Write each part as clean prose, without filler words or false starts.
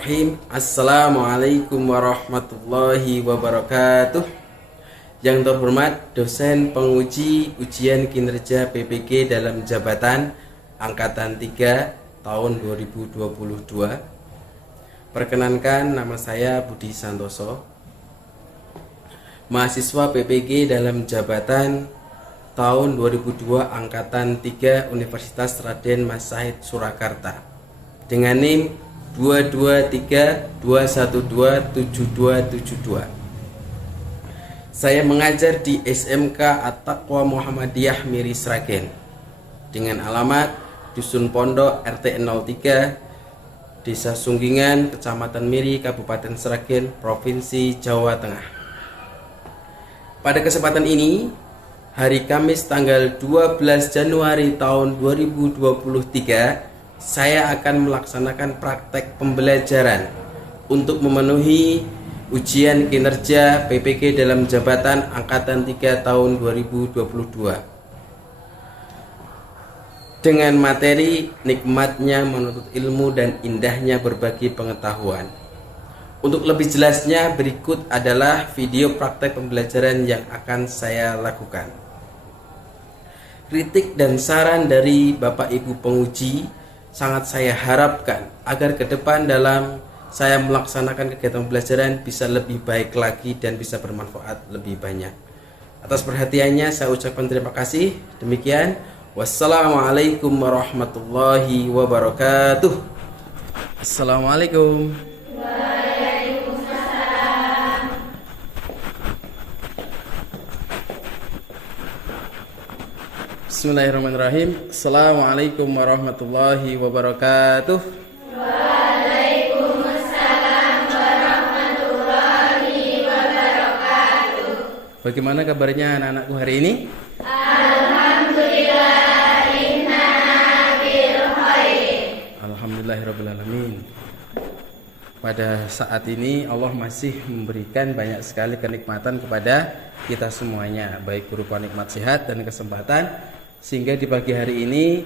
Bismillahirrahmanirrahim. Assalamualaikum warahmatullahi wabarakatuh. Yang terhormat dosen penguji ujian kinerja PPG dalam jabatan Angkatan 3 tahun 2022. Perkenankan, nama saya Budi Santoso, mahasiswa PPG dalam jabatan tahun 2002 Angkatan 3 Universitas Raden Mas Said Surakarta dengan NIM 22321272272. Saya mengajar di SMK At-Taqwa Muhammadiyah Miri Sragen dengan alamat Dusun Pondok RT 03 Desa Sunggingan, Kecamatan Miri, Kabupaten Sragen, Provinsi Jawa Tengah. Pada kesempatan ini, hari Kamis tanggal 12 Januari tahun 2023, saya akan melaksanakan praktek pembelajaran untuk memenuhi ujian kinerja PPG dalam jabatan Angkatan 3 tahun 2022 dengan materi nikmatnya menuntut ilmu dan indahnya berbagi pengetahuan. Untuk lebih jelasnya, berikut adalah video praktek pembelajaran yang akan saya lakukan. Kritik dan saran dari Bapak Ibu penguji sangat saya harapkan agar ke depan dalam saya melaksanakan kegiatan pembelajaran bisa lebih baik lagi dan bisa bermanfaat lebih banyak. Atas perhatiannya saya ucapkan terima kasih. Demikian, wassalamualaikum warahmatullahi wabarakatuh. Assalamualaikum. Bismillahirrahmanirrahim. Assalamualaikum warahmatullahi wabarakatuh. Waalaikumsalam warahmatullahi wabarakatuh. Bagaimana kabarnya anak-anakku hari ini? Alhamdulillah, inna bil khair. Alhamdulillahirabbil alamin. Pada saat ini Allah masih memberikan banyak sekali kenikmatan kepada kita semuanya, baik berupa nikmat sehat dan kesempatan, sehingga di pagi hari ini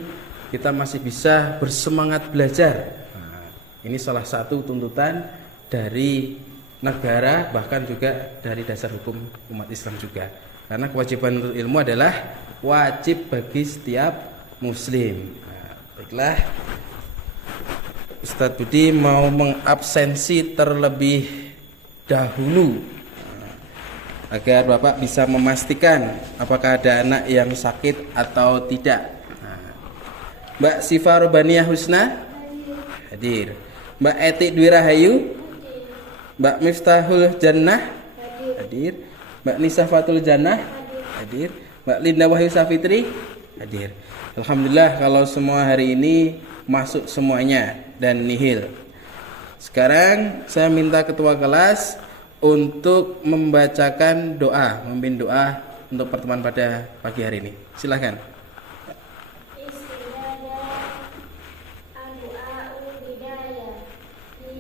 kita masih bisa bersemangat belajar. Nah, ini salah satu tuntutan dari negara, bahkan juga dari dasar hukum umat Islam juga. Karena kewajiban untuk ilmu adalah wajib bagi setiap muslim. Nah, baiklah, Ustadz Budi mau mengabsensi terlebih dahulu agar Bapak bisa memastikan apakah ada anak yang sakit atau tidak. Mbak Sifa Robaniyah Husna hadir. Mbak Eti Dwi Rahayu, Mbak Miftahul Jannah hadir. Mbak Nisa Fatul Jannah hadir. Mbak Linda Wahyu Safitri hadir. Alhamdulillah kalau semua hari ini masuk semuanya dan nihil. Sekarang saya minta ketua kelas untuk membacakan doa, memimpin doa untuk pertemuan pada pagi hari ini. Silakan.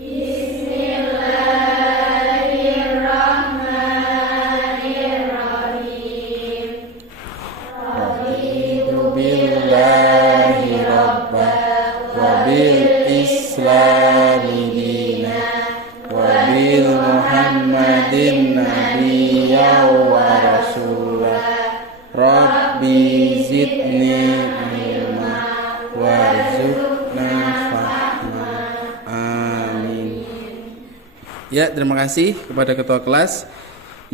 Bismillahirrahmanirrahim. Raditu billahi rabba wa bil islami dina wa bil Muhammadin nabiyya wa rasulah. Rabbi zidni ilma warzuqna fahma. Amin. Ya, terima kasih kepada ketua kelas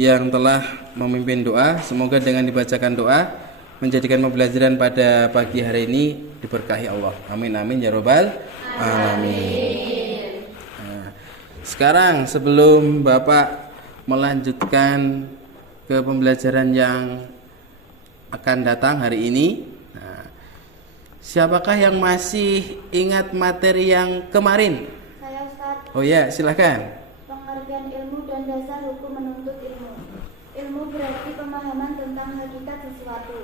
yang telah memimpin doa. Semoga dengan dibacakan doa menjadikan pembelajaran pada pagi hari ini diberkahi Allah. Amin amin ya robbal alamin. Nah, sekarang sebelum Bapak melanjutkan ke pembelajaran yang akan datang hari ini, nah, siapakah yang masih ingat materi yang kemarin? Saya Ustaz. Oh ya, silahkan. Pengertian ilmu dan dasar hukum menuntut ilmu. Ilmu berarti pemahaman tentang hakikat sesuatu.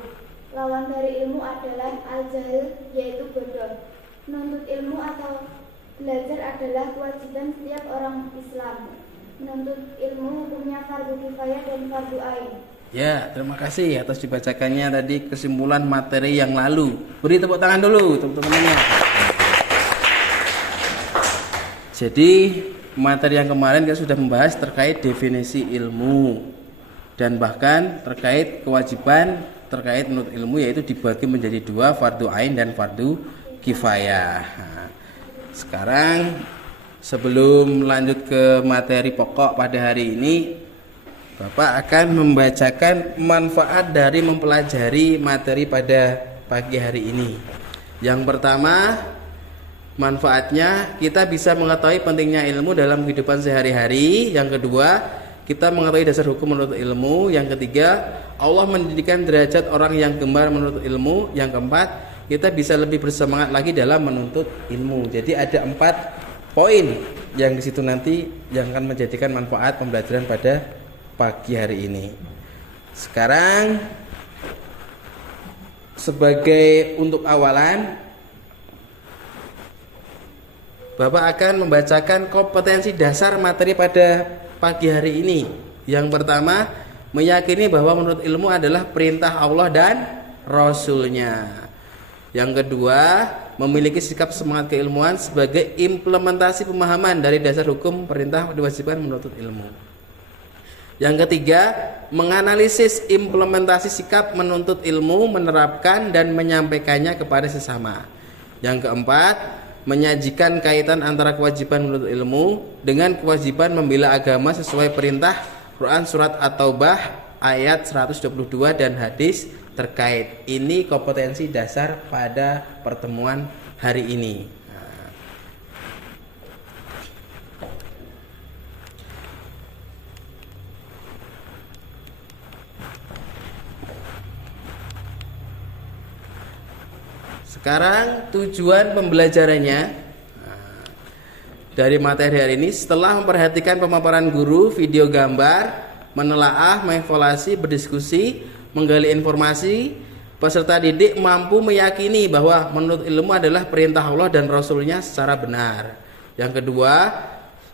Lawan dari ilmu adalah al-jahil, yaitu bodoh. Menuntut ilmu atau belajar adalah kewajiban setiap orang Islam. Menuntut ilmu hukumnya fardu kifayah dan fardu ain. Ya, terima kasih atas dibacakannya tadi kesimpulan materi yang lalu. Beri tepuk tangan dulu teman-temannya. Jadi materi yang kemarin kita sudah membahas terkait definisi ilmu dan bahkan terkait kewajiban terkait menuntut ilmu, yaitu dibagi menjadi dua, fardu ain dan fardu kifayah. Nah, sekarang sebelum lanjut ke materi pokok pada hari ini, Bapak akan membacakan manfaat dari mempelajari materi pada pagi hari ini. Yang pertama, manfaatnya kita bisa mengetahui pentingnya ilmu dalam kehidupan sehari-hari. Yang kedua, kita mengetahui dasar hukum menuntut ilmu. Yang ketiga, Allah mendirikan derajat orang yang gemar menuntut ilmu. Yang keempat, kita bisa lebih bersemangat lagi dalam menuntut ilmu. Jadi ada 4 poin yang di situ nanti yang akan menjadikan manfaat pembelajaran pada pagi hari ini. Sekarang sebagai untuk awalan, Bapak akan membacakan kompetensi dasar materi pada pagi hari ini. Yang pertama, meyakini bahwa menuntut ilmu adalah perintah Allah dan Rasul-Nya. Yang kedua, memiliki sikap semangat keilmuan sebagai implementasi pemahaman dari dasar hukum perintah diwajibkan menuntut ilmu. Yang ketiga, menganalisis implementasi sikap menuntut ilmu, menerapkan dan menyampaikannya kepada sesama. Yang keempat, menyajikan kaitan antara kewajiban menuntut ilmu dengan kewajiban membela agama sesuai perintah Quran surat At-Taubah ayat 122 dan hadis terkait. Ini kompetensi dasar pada pertemuan hari ini. Sekarang tujuan pembelajarannya dari materi hari ini, setelah memperhatikan pemaparan guru, video gambar, menelaah, mengevaluasi, berdiskusi, menggali informasi, peserta didik mampu meyakini bahwa menuntut ilmu adalah perintah Allah dan Rasul-Nya secara benar. Yang kedua,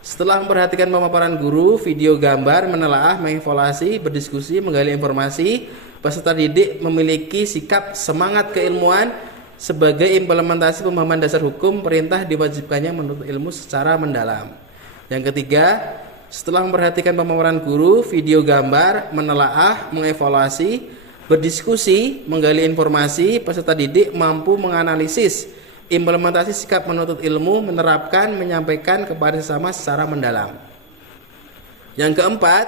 setelah memperhatikan pemaparan guru, video gambar, menelaah, mengevaluasi, berdiskusi, menggali informasi, peserta didik memiliki sikap semangat keilmuan sebagai implementasi pemahaman dasar hukum perintah diwajibkannya menuntut ilmu secara mendalam. Yang ketiga, setelah memperhatikan pemaparan guru, video gambar, menelaah, mengevaluasi, berdiskusi, menggali informasi, peserta didik mampu menganalisis implementasi sikap menuntut ilmu, menerapkan, menyampaikan kepada sesama secara mendalam. Yang keempat,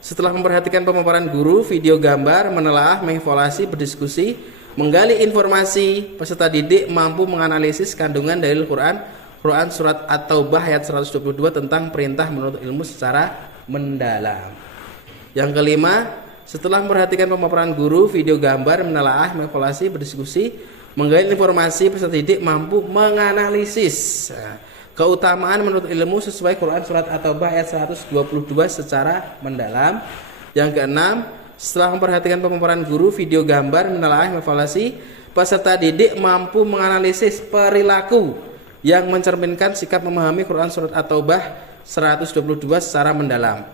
setelah memperhatikan pemaparan guru, video gambar, menelaah, mengevaluasi, berdiskusi, menggali informasi, peserta didik mampu menganalisis kandungan dalil Quran surat At-Taubah ayat 122 tentang perintah menuntut ilmu secara mendalam. Yang kelima, setelah memperhatikan pemaparan guru, video gambar, menelaah, mengevaluasi, berdiskusi, menggali informasi, peserta didik mampu menganalisis keutamaan menuntut ilmu sesuai Quran surat At-Taubah ayat 122 secara mendalam. Yang keenam, setelah memperhatikan pemaparan guru, video gambar, menelaah, mengevaluasi, peserta didik mampu menganalisis perilaku yang mencerminkan sikap memahami Quran surat At-Taubah 122 secara mendalam.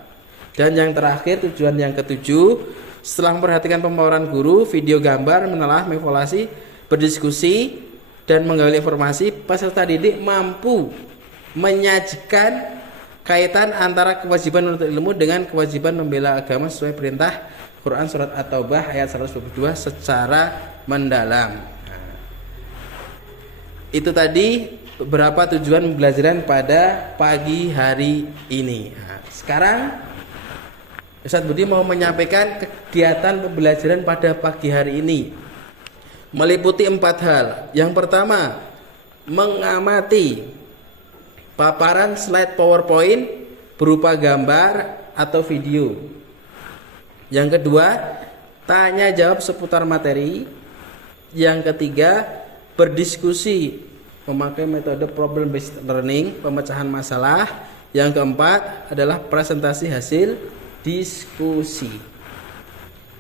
Dan yang terakhir, tujuan yang ketujuh, setelah memperhatikan pemaparan guru, video gambar, menelaah, mengevaluasi, berdiskusi dan menggali informasi, peserta didik mampu menyajikan kaitan antara kewajiban menuntut ilmu dengan kewajiban membela agama sesuai perintah Quran surat At-Taubah ayat 122 secara mendalam. Itu tadi beberapa tujuan pembelajaran pada pagi hari ini. Sekarang Ustadz Budi mau menyampaikan kegiatan pembelajaran pada pagi hari ini, meliputi 4 hal. Yang pertama, mengamati paparan slide PowerPoint berupa gambar atau video. Yang kedua, tanya jawab seputar materi. Yang ketiga, berdiskusi memakai metode problem based learning, pemecahan masalah. Yang keempat adalah presentasi hasil diskusi.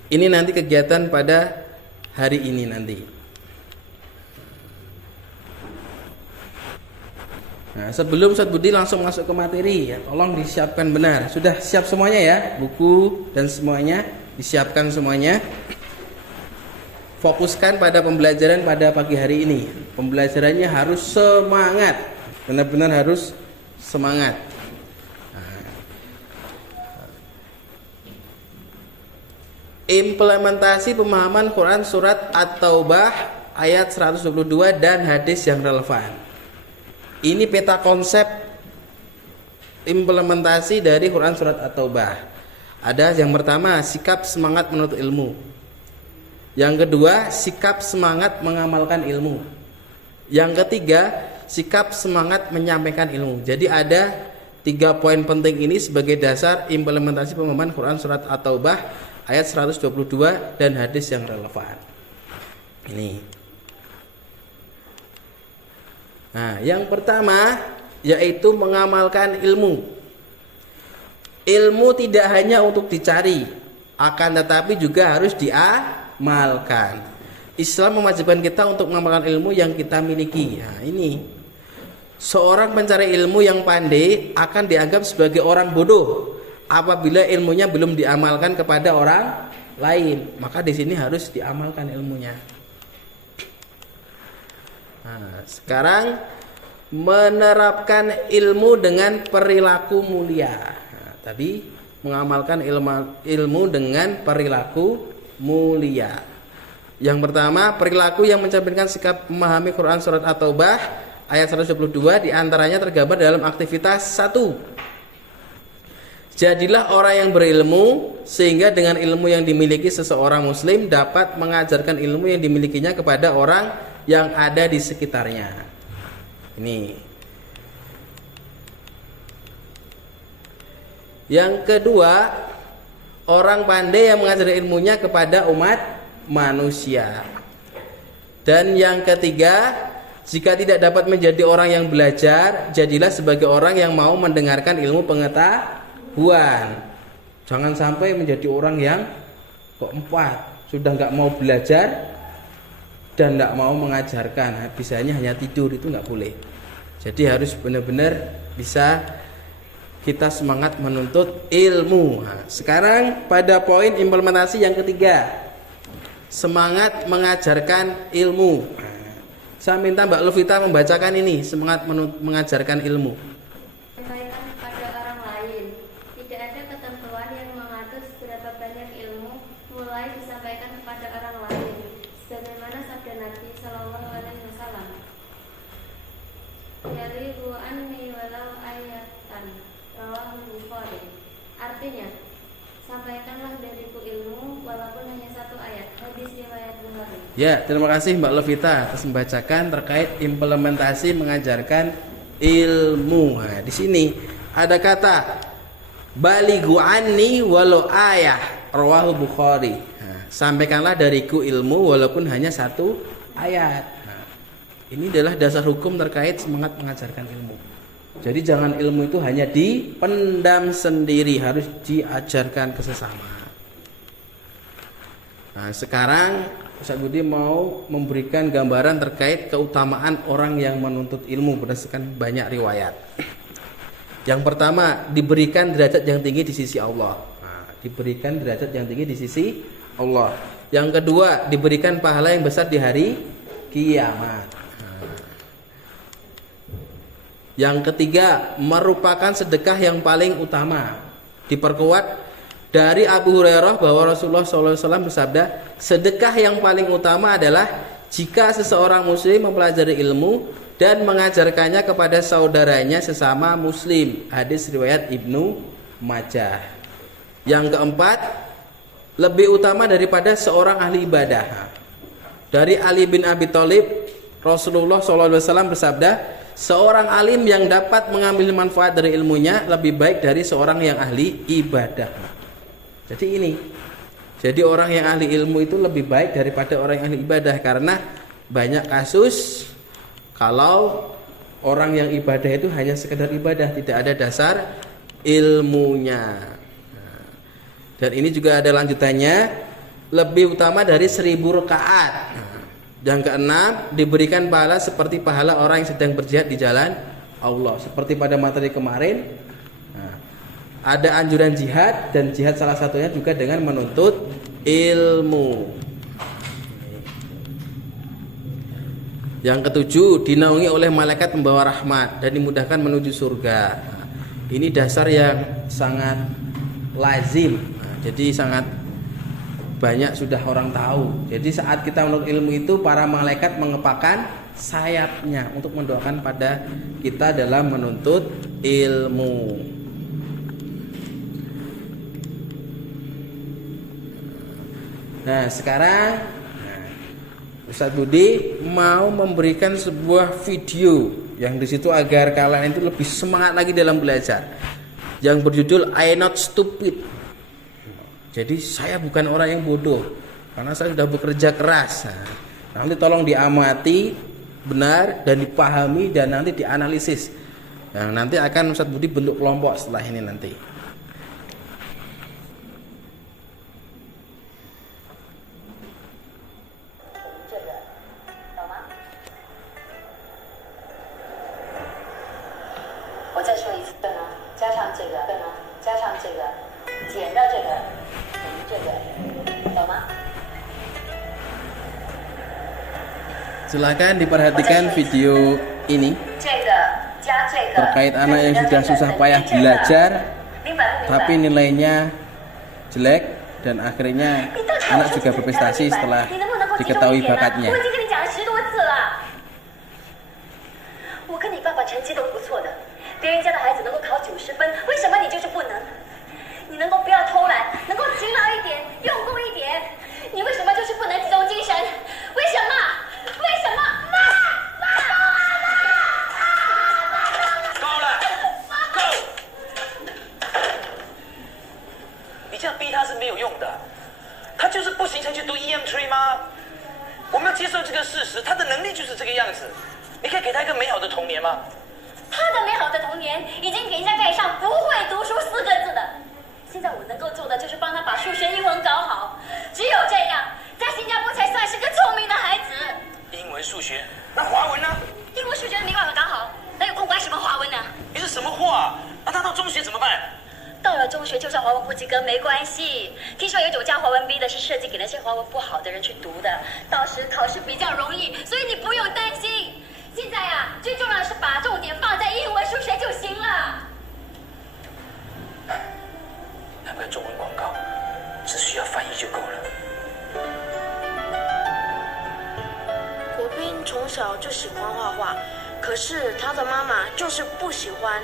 Ini nanti kegiatan pada hari ini nanti. Nah, sebelum Ustadz Budi langsung masuk ke materi, ya, tolong disiapkan benar. Sudah siap semuanya ya, buku dan semuanya disiapkan semuanya. Fokuskan pada pembelajaran pada pagi hari ini. Pembelajarannya harus semangat, benar-benar harus semangat. Implementasi pemahaman Quran surat At-Taubah ayat 122 dan hadis yang relevan. Ini peta konsep implementasi dari Quran surat At-Taubah. Ada yang pertama, sikap semangat menuntut ilmu. Yang kedua, sikap semangat mengamalkan ilmu. Yang ketiga, sikap semangat menyampaikan ilmu. Jadi ada 3 poin penting ini sebagai dasar implementasi pemahaman Quran surat At-Taubah ayat 122 dan hadis yang relevan. Ini. Nah, yang pertama yaitu mengamalkan ilmu. Ilmu tidak hanya untuk dicari, akan tetapi juga harus diamalkan. Islam mewajibkan kita untuk mengamalkan ilmu yang kita miliki. Nah, ini. Seorang pencari ilmu yang pandai akan dianggap sebagai orang bodoh apabila ilmunya belum diamalkan kepada orang lain. Maka di sini harus diamalkan ilmunya. Nah, sekarang menerapkan ilmu dengan perilaku mulia. Nah, tadi mengamalkan ilmu dengan perilaku mulia. Yang pertama, perilaku yang mencerminkan sikap memahami Quran surat At-Taubah ayat 122 diantaranya tergambar dalam aktivitas 1. Jadilah orang yang berilmu sehingga dengan ilmu yang dimiliki seseorang muslim dapat mengajarkan ilmu yang dimilikinya kepada orang yang ada di sekitarnya. Ini. Yang kedua, orang pandai yang mengajarkan ilmunya kepada umat manusia. Dan yang ketiga, jika tidak dapat menjadi orang yang belajar, jadilah sebagai orang yang mau mendengarkan ilmu pengetahuan. Jangan sampai menjadi orang yang keempat, sudah nggak mau belajar dan nggak mau mengajarkan. Bisanya hanya tidur, itu nggak boleh. Jadi harus benar-benar bisa kita semangat menuntut ilmu. Nah, sekarang pada poin implementasi yang ketiga, semangat mengajarkan ilmu. Saya minta Mbak Luvita membacakan ini, semangat mengajarkan ilmu. Artinya, sampaikanlah dariku ilmu walaupun hanya 1 ayat. Hadis riwayat Bukhari. Ya, terima kasih Mbak Levita atas membacakan terkait implementasi mengajarkan ilmu. Nah, di sini ada kata balighu anni walau ayah, rawahu Bukhari. Nah, sampaikanlah dariku ilmu walaupun hanya 1 ayat. Nah, ini adalah dasar hukum terkait semangat mengajarkan ilmu. Jadi jangan ilmu itu hanya dipendam sendiri, harus diajarkan ke sesama. Nah, sekarang Ustaz Budi mau memberikan gambaran terkait keutamaan orang yang menuntut ilmu berdasarkan banyak riwayat. Yang pertama, diberikan derajat yang tinggi di sisi Allah. Nah, diberikan derajat yang tinggi di sisi Allah. Yang kedua, diberikan pahala yang besar di hari kiamat. Yang ketiga, merupakan sedekah yang paling utama. Diperkuat dari Abu Hurairah bahwa Rasulullah SAW bersabda, sedekah yang paling utama adalah jika seseorang muslim mempelajari ilmu dan mengajarkannya kepada saudaranya sesama muslim. Hadis riwayat Ibnu Majah. Yang keempat, lebih utama daripada seorang ahli ibadah. Dari Ali bin Abi Thalib, Rasulullah SAW bersabda, seorang alim yang dapat mengambil manfaat dari ilmunya lebih baik dari seorang yang ahli ibadah. Jadi ini, jadi orang yang ahli ilmu itu lebih baik daripada orang yang ahli ibadah, karena banyak kasus kalau orang yang ibadah itu hanya sekedar ibadah, tidak ada dasar ilmunya. Dan ini juga ada lanjutannya, lebih utama dari 1000 rakaat. Yang keenam, diberikan pahala seperti pahala orang yang sedang berjihad di jalan Allah. Seperti pada materi kemarin, ada anjuran jihad, dan jihad salah satunya juga dengan menuntut ilmu. Yang ketujuh, dinaungi oleh malaikat pembawa rahmat dan dimudahkan menuju surga. Ini dasar yang sangat lazim. Jadi sangat banyak sudah orang tahu. Jadi saat kita menuntut ilmu itu, para malaikat mengepakkan sayapnya untuk mendoakan pada kita dalam menuntut ilmu. Nah, sekarang Ustadz Budi mau memberikan sebuah video yang di situ agar kalian itu lebih semangat lagi dalam belajar, yang berjudul I Not Stupid. Jadi saya bukan orang yang bodoh karena saya sudah bekerja keras. Nanti tolong diamati benar dan dipahami dan nanti dianalisis. Nah, nanti akan Ustadz Budi bentuk kelompok setelah ini nanti. 懂吗？ Silakan diperhatikan video ini 这个加这个 terkait anak yang sudah susah payah belajar tapi nilainya jelek dan akhirnya anak juga berprestasi setelah diketahui bakatnya. 我已经跟你讲了10多次了，我跟你爸爸成绩都不错的，别人家的孩子能够考90分，为什么你就是不能？你能够不要偷懒，能够勤劳一点，用功一点，你为什么就是不能集中精神？为什么？为什么？妈，够了，够！你这样逼他是没有用的，他就是不行才去读 EM3 吗？我们要接受这个事实，他的能力就是这个样子。你可以给他一个美好的童年吗？他的美好的童年已经给人家盖上不会读书4个字的。现在我能够做的就是帮他把数学、英文搞好，只有这样，在新加坡才算是个聪明的孩子。英文、数学，那华文呢？英文、数学没办法搞好，哪有空管什么华文呢？你是什么话？那他到中学怎么办？到了中学，就算华文不及格没关系。听说有9加华文 B 的是设计给那些华文不好的人去读的，到时考试比较容易，所以你不用担心。现在啊，最重要的是把重点放在英文、数学就行了。那个中文广告只需要翻译就够了。国斌从小就喜欢画画，可是他的妈妈就是不喜欢。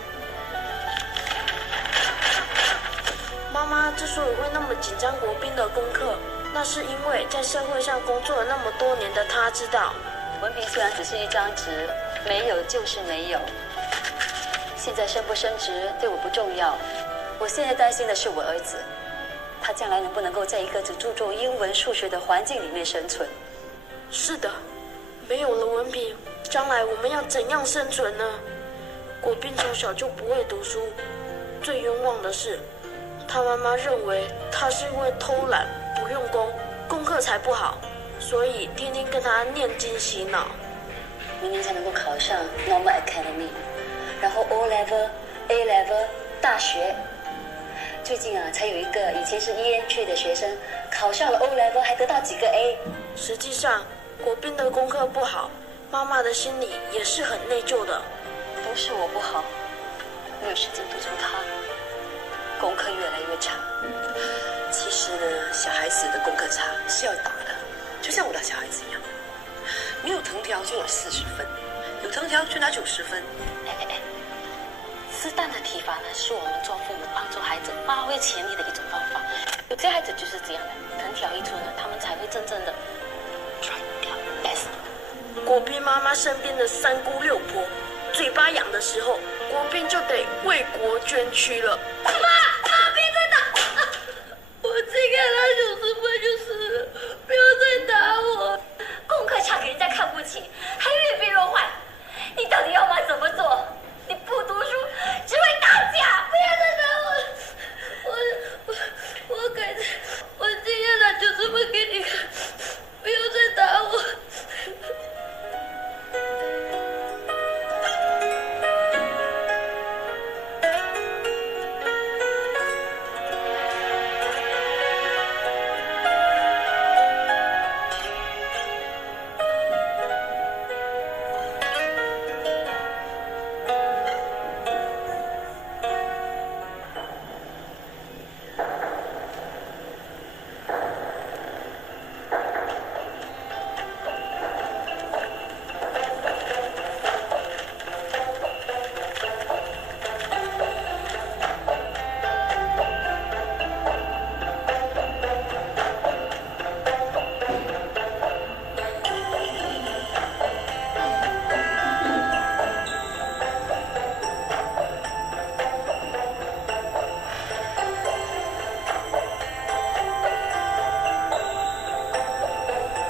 妈妈之所以会那么紧张国斌的功课，那是因为在社会上工作了那么多年的他知道，文凭虽然只是一张纸，没有就是没有。现在升不升职对我不重要，我现在担心的是我儿子，他将来能不能够在一个只注重英文、数学的环境里面生存？是的，没有了文凭，将来我们要怎样生存呢？国斌从小就不会读书，最冤枉的是，他妈妈认为他是因为偷懒不用功，功课才不好，所以天天跟他念经洗脑。明年才能够考上 Normal Academy， 然后 O Level、A Level 大学。最近啊，才有一个以前是 EM3 的学生考上了 O Level， 还得到几个 A。实际上，国斌的功课不好，妈妈的心里也是很内疚的。不是我不好，没有时间督促他，功课越来越差。其实呢，小孩子的功课差是要打的，就像我的小孩子一样，没有藤条就拿40分，有藤条就拿90分。适当的体罚呢，是我们做父母帮助孩子发挥潜力的一种方法。有些孩子就是这样的，藤条一出呢，他们才会真正的软掉 best。国斌妈妈身边的3姑6婆，嘴巴痒的时候，国斌就得为国捐躯了。妈，别再打！我只给他90分就是了，不要再打我。功课差给人家看不起，还越变越坏，你到底要妈怎么做？你不读书只会打架，不要再打我！我今天拿90分给你看，不要再打我。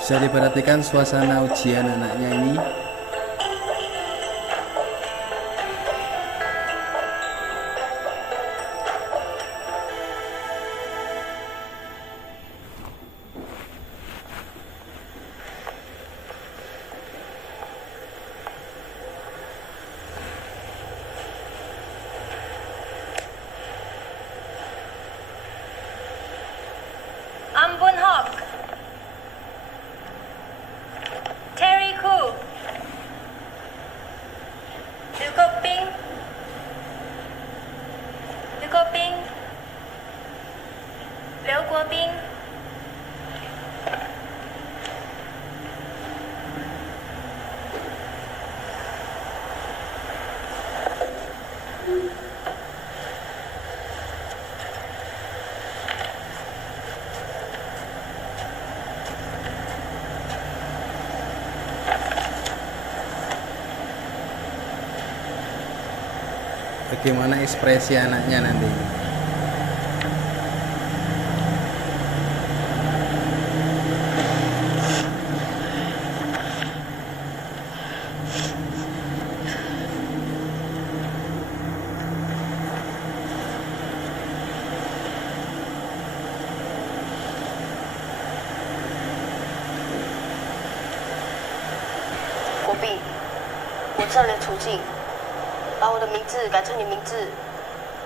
Bisa diperhatikan suasana ujian anaknya ini. Ambon Hawk, Terry Koo, Liu Guoping, Liu Guoping. Bagaimana ekspresi anaknya nanti?国碧，我知道你的处境，把我的名字改成你名字，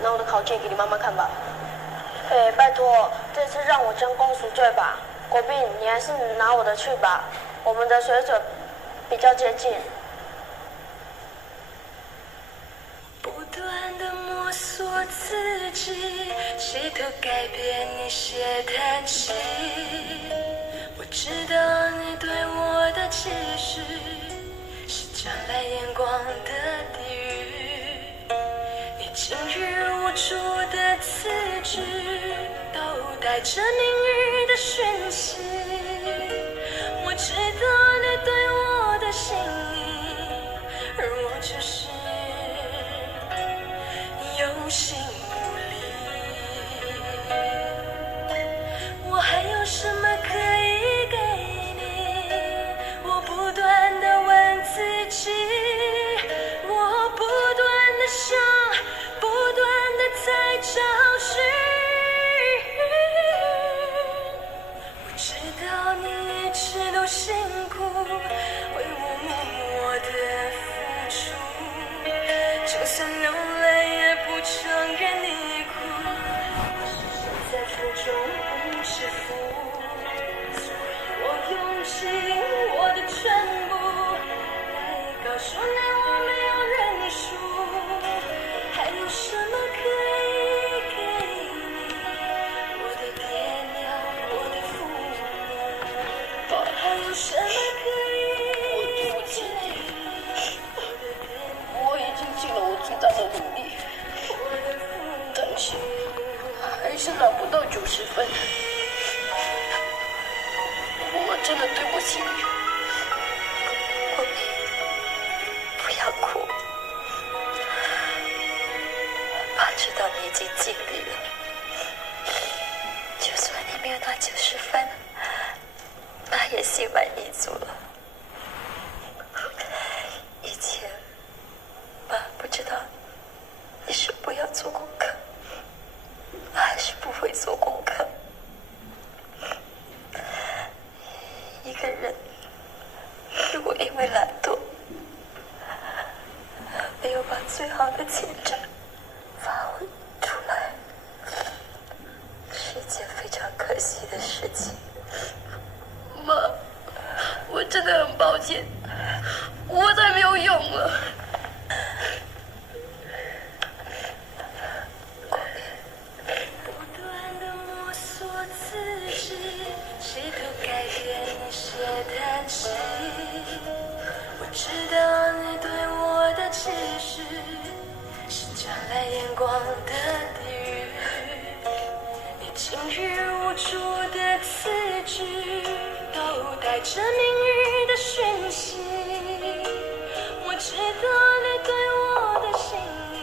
拿我的考卷给你妈妈看吧。哎，拜托，这次让我将功赎罪吧。国碧，你还是拿我的去吧，我们的水准比较接近。不断地摸索自己，试图改变你写叹气。我知道你对我的期许是将来眼光的地狱，你近日无助的词句都带着明日的讯息。我知道你对我的心意，而我只是有心无力。我还有什么可以给你？我不断地问自己，我不断地想，不断地在找寻。我知道你一直都辛苦，为我默默地付出，就算流泪也不承认你哭。我在途中不是负，所以我用尽我的全部来告诉你我没有认输。还有什么可以给你？我的爹娘，我的父母，还有什么可以给你？我已经尽了我最大的努力，但是还是拿不到90分。我真的对不起你，国碧，不要哭。爸知道你已经尽力了，就算你没有拿90分，爸也心满意足了。以前爸不知道你是不要做功课，还是不会做功课。一个人如果因为懒惰，没有把最好的潜质发挥出来，是一件非常可惜的事情。妈，我真的很抱歉，我再没有用了。不断地摸索自己，试图改变你写叹息。我知道你对我的期许是将来眼光的地狱，你近日无助的词句都带着明日的讯息。我知道你对我的心意，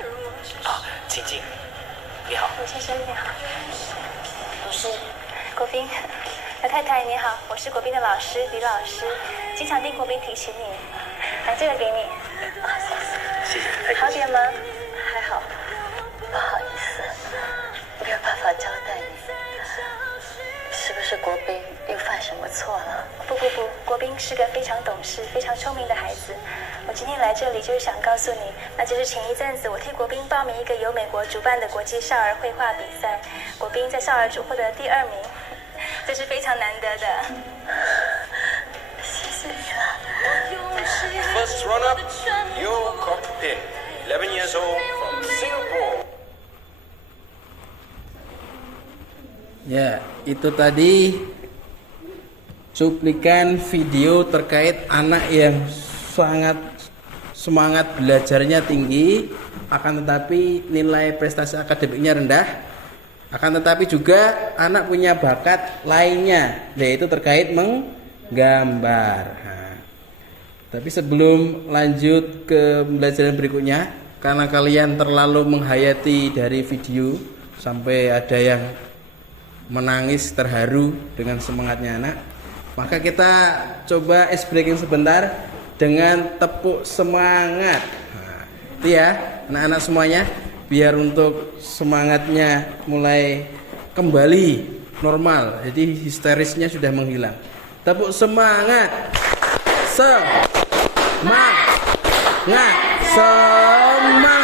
而我只是静静，你好。吴先生你好，我是国斌，来看太太你好，我是国宾的老师李老师，经常听国宾提起你，来这个给你，谢谢，太好点吗？还好，不好意思，没有办法交代你。是不是国宾又犯什么错了？不，国宾是个非常懂事、非常聪明的孩子。我今天来这里就是想告诉你，那就是前一阵子我替国宾报名一个由美国主办的国际少儿绘画比赛，国宾在少儿组获得第2名，这是非常难得的。谢谢你了。First runner-up, Yo Kok Pin, 11 years old from Singapore. Ya, itu tadi cuplikan video terkait anak yang sangat semangat belajarnya tinggi, akan tetapi nilai prestasi akademiknya rendah. Akan tetapi juga anak punya bakat lainnya, yaitu terkait menggambar. Nah, tapi sebelum lanjut ke pembelajaran berikutnya, karena kalian terlalu menghayati dari video sampai ada yang menangis terharu dengan semangatnya anak, maka kita coba ice breaking sebentar dengan tepuk semangat. Nah, itu ya anak-anak semuanya, biar untuk semangatnya mulai kembali normal, jadi histerisnya sudah menghilang. Tepuk semangat, semangat, semangat.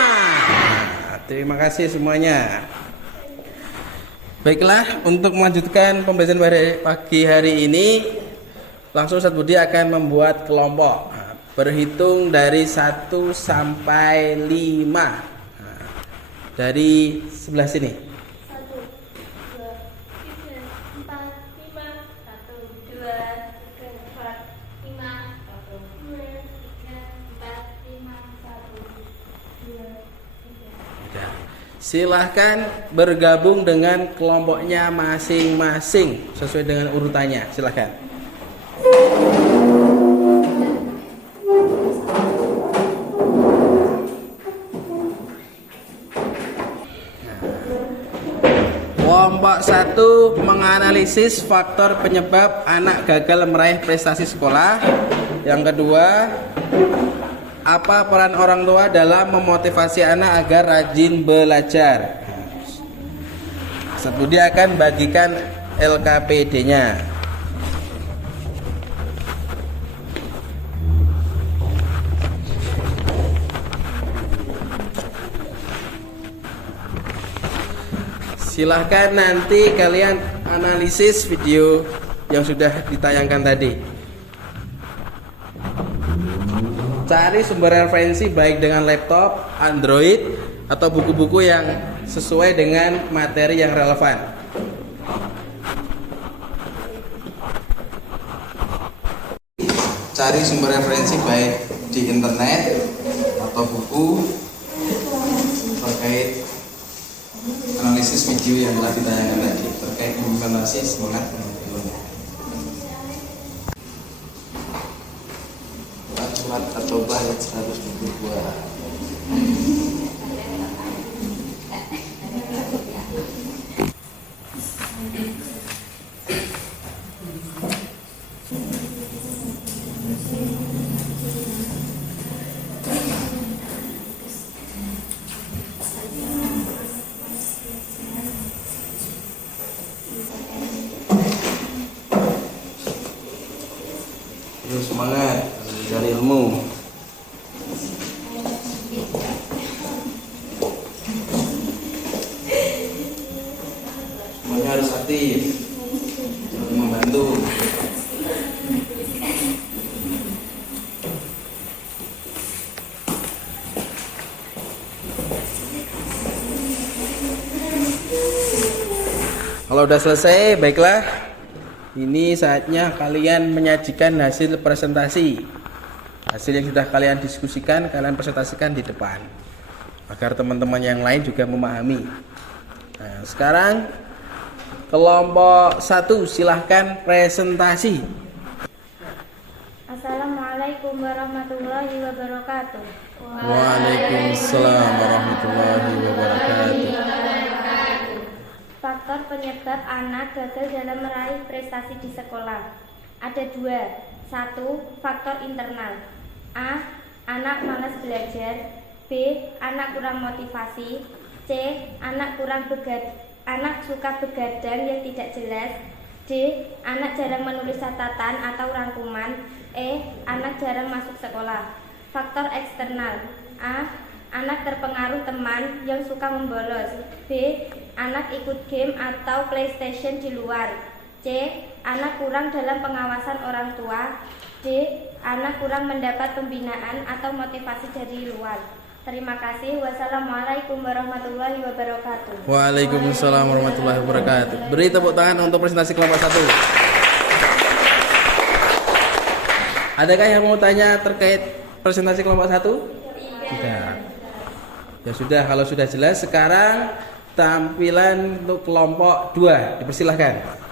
Nah, terima kasih semuanya. Baiklah, untuk melanjutkan pembelajaran pagi hari ini, langsung Ustadz Budi akan membuat kelompok. Nah, berhitung dari 1 sampai 5. Nah, dari sebelah sini. 1, 2, 3, 4, 5, 1, 2, 3, 4, 5, 1, 2, 3, 4, 5, 1, 2, 3. Silahkan bergabung dengan kelompoknya masing-masing sesuai dengan urutannya. Silahkan. Kelompok 1 menganalisis faktor penyebab anak gagal meraih prestasi sekolah. Yang kedua, apa peran orang tua dalam memotivasi anak agar rajin belajar? Ustadz Budi akan bagikan LKPD-nya. Silahkan nanti kalian analisis video yang sudah ditayangkan tadi. Cari sumber referensi baik dengan laptop, Android, atau buku-buku yang sesuai dengan materi yang relevan. Cari sumber referensi baik di internet atau buku terkait analisis video yang telah ditayangkan tadi terkait implementasi semangat ilmu. Surat At-Taubah ayat 122. Terus semangat dari ilmu. Semuanya harus aktif, harus membantu. Kalau udah selesai, baiklah. Ini saatnya kalian menyajikan hasil presentasi. Hasil yang sudah kalian diskusikan, kalian presentasikan di depan agar teman-teman yang lain juga memahami. Nah, sekarang kelompok 1 silahkan presentasi. Assalamualaikum warahmatullahi wabarakatuh. Waalaikumsalam warahmatullahi wabarakatuh. Faktor penyebab anak gagal dalam meraih prestasi di sekolah? Ada 2. 1. Faktor internal. A. Anak malas belajar. B. Anak kurang motivasi. C. Anak suka begadang yang tidak jelas. D. Anak jarang menulis catatan atau rangkuman. E. Anak jarang masuk sekolah. Faktor eksternal. A. Anak terpengaruh teman yang suka membolos. B. Anak ikut game atau PlayStation di luar. C. Anak kurang dalam pengawasan orang tua. D. Anak kurang mendapat pembinaan atau motivasi dari luar. Terima kasih. Wassalamualaikum warahmatullahi wabarakatuh. Waalaikumsalam warahmatullahi wabarakatuh. Beri tepuk tangan untuk presentasi kelompok 1. Adakah yang mau tanya terkait presentasi kelompok 1? Tidak. Ya sudah, kalau sudah jelas, sekarang tampilan untuk kelompok 2. Dipersilahkan.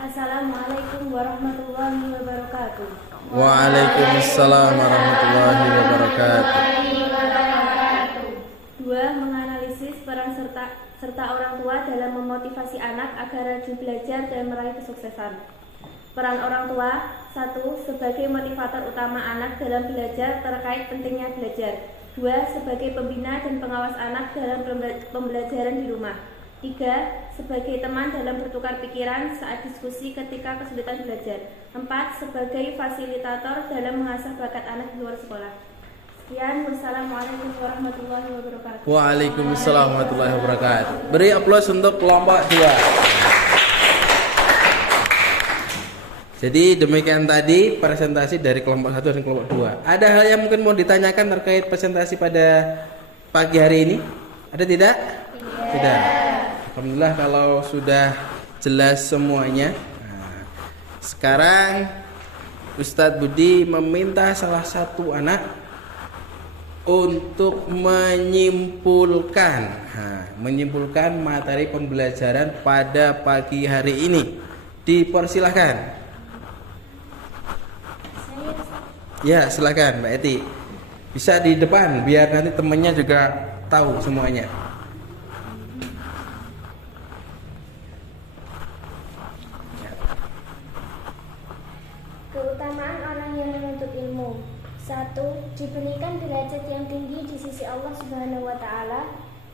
Assalamualaikum warahmatullahi wabarakatuh. Waalaikumsalam warahmatullahi wabarakatuh. 2. Menganalisis peran serta orang tua dalam memotivasi anak agar rajin belajar dan meraih kesuksesan. Peran orang tua: 1. Sebagai motivator utama anak dalam belajar terkait pentingnya belajar. 2. Sebagai pembina dan pengawas anak dalam pembelajaran di rumah. 3. Sebagai teman dalam bertukar pikiran saat diskusi ketika kesulitan belajar. 4. Sebagai fasilitator dalam mengasah bakat anak di luar sekolah. Sekian, wassalamualaikum warahmatullahi wabarakatuh. Waalaikumsalam warahmatullahi wabarakatuh. Beri aplaus untuk kelompok 2. Jadi demikian tadi presentasi dari kelompok 1 dan kelompok 2. Ada hal yang mungkin mau ditanyakan terkait presentasi pada pagi hari ini? Ada tidak? Tidak. Alhamdulillah kalau sudah jelas semuanya. Nah, sekarang Ustadz Budi meminta salah satu anak untuk menyimpulkan materi pembelajaran pada pagi hari ini. Dipersilahkan. Ya, silakan Mbak Eti. Bisa di depan biar nanti temannya juga tahu semuanya. Keutamaan orang yang menuntut ilmu. 1. Diberikan derajat yang tinggi di sisi Allah Subhanahu wa Ta'ala.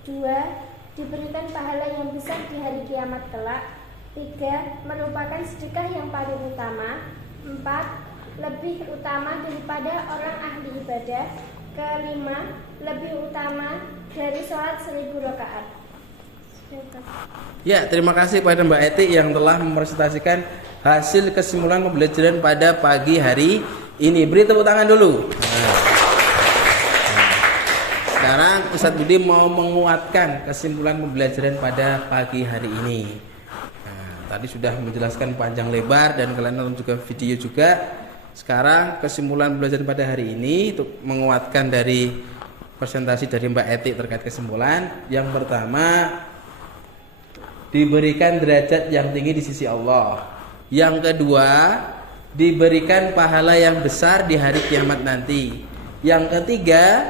2. Diberikan pahala yang besar di hari kiamat kelak. 3. Merupakan sedekah yang paling utama. 4. Lebih utama daripada orang ahli ibadah. 5. Lebih utama dari sholat 1000 rakaat. Ya, terima kasih kepada Mbak Eti yang telah mempresentasikan hasil kesimpulan pembelajaran pada pagi hari ini. Beri tepuk tangan dulu. Sekarang Ustadz Budi mau menguatkan kesimpulan pembelajaran pada pagi hari ini. Tadi sudah menjelaskan panjang lebar dan kalian nonton juga video juga. Sekarang kesimpulan pembelajaran pada hari ini untuk menguatkan dari presentasi dari Mbak Eti terkait kesimpulan. Yang pertama, diberikan derajat yang tinggi di sisi Allah. Yang kedua, diberikan pahala yang besar di hari kiamat nanti. Yang ketiga,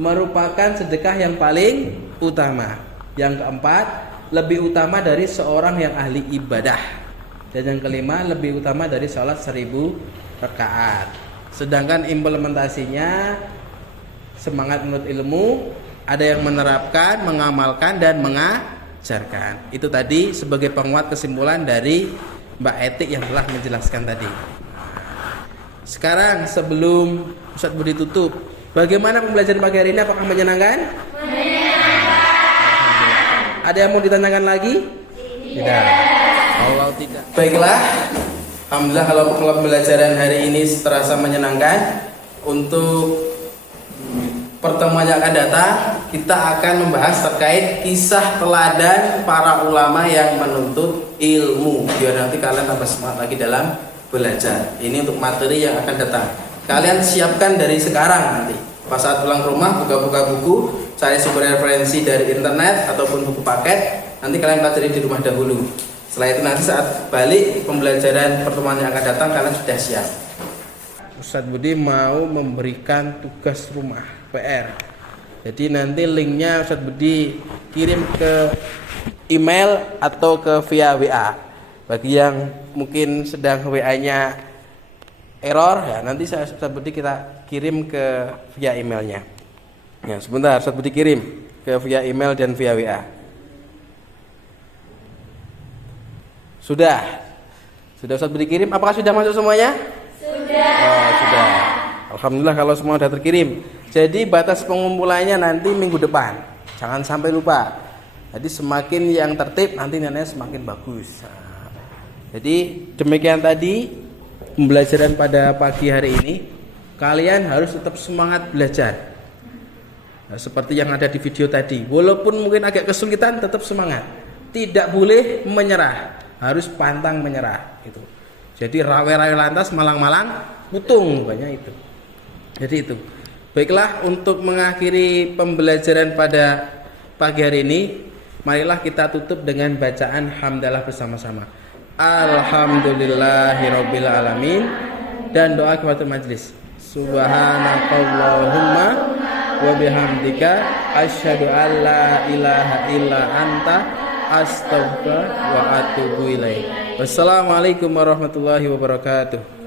merupakan sedekah yang paling utama. Yang keempat, lebih utama dari seorang yang ahli ibadah. Dan yang kelima, lebih utama dari sholat 1000 rakaat. Sedangkan implementasinya semangat menuntut ilmu, ada yang menerapkan, mengamalkan dan mengajarkan. Itu tadi sebagai penguat kesimpulan dari Mbak Etik yang telah menjelaskan tadi. Sekarang sebelum Ustadz Budi tutup, bagaimana pembelajaran pagi hari ini? Apakah menyenangkan? Menyenangkan. Ada yang mau ditanyakan lagi? Tidak. Kalau tidak, baiklah. Alhamdulillah kalau pembelajaran hari ini terasa menyenangkan. Untuk pertemuan yang akan datang, kita akan membahas terkait kisah teladan para ulama yang menuntut ilmu. Biar nanti kalian tambah semangat lagi dalam belajar. Ini untuk materi yang akan datang. Kalian siapkan dari sekarang nanti. Pas saat pulang ke rumah, buka-buka buku, cari sumber referensi dari internet ataupun buku paket. Nanti kalian pelajari di rumah dahulu. Setelah itu nanti saat balik pembelajaran pertemuan yang akan datang, kalian sudah siap. Ustadz Budi mau memberikan tugas rumah PR Jadi nanti linknya Ustadz Budi kirim ke email atau ke via WA. Bagi yang mungkin sedang WA-nya error, ya nanti Ustadz Budi kita kirim ke via emailnya. Ya, sebentar Ustadz Budi kirim ke via email dan via WA. Sudah Ustadz Budi kirim. Apakah sudah masuk semuanya? Sudah. Oh, sudah. Alhamdulillah kalau semua sudah terkirim. Jadi batas pengumpulannya nanti minggu depan. Jangan sampai lupa. Jadi semakin yang tertib nanti nilainya semakin bagus. Nah, jadi demikian tadi pembelajaran pada pagi hari ini. Kalian harus tetap semangat belajar. Nah, seperti yang ada di video tadi. Walaupun mungkin agak kesulitan, tetap semangat. Tidak boleh menyerah. Harus pantang menyerah. Gitu. Jadi rawe-rawe lantas malang-malang putung banyak itu. Jadi itu. Baiklah, untuk mengakhiri pembelajaran pada pagi hari ini, marilah kita tutup dengan bacaan hamdalah bersama-sama. Alhamdulillahirabbil alamin, dan doa kifaratul majlis. Subhanakallahumma wa bihamdika asyhadu an la ilaha illa anta astaghfiruka wa atubu ilaik. Wassalamualaikum warahmatullahi wabarakatuh.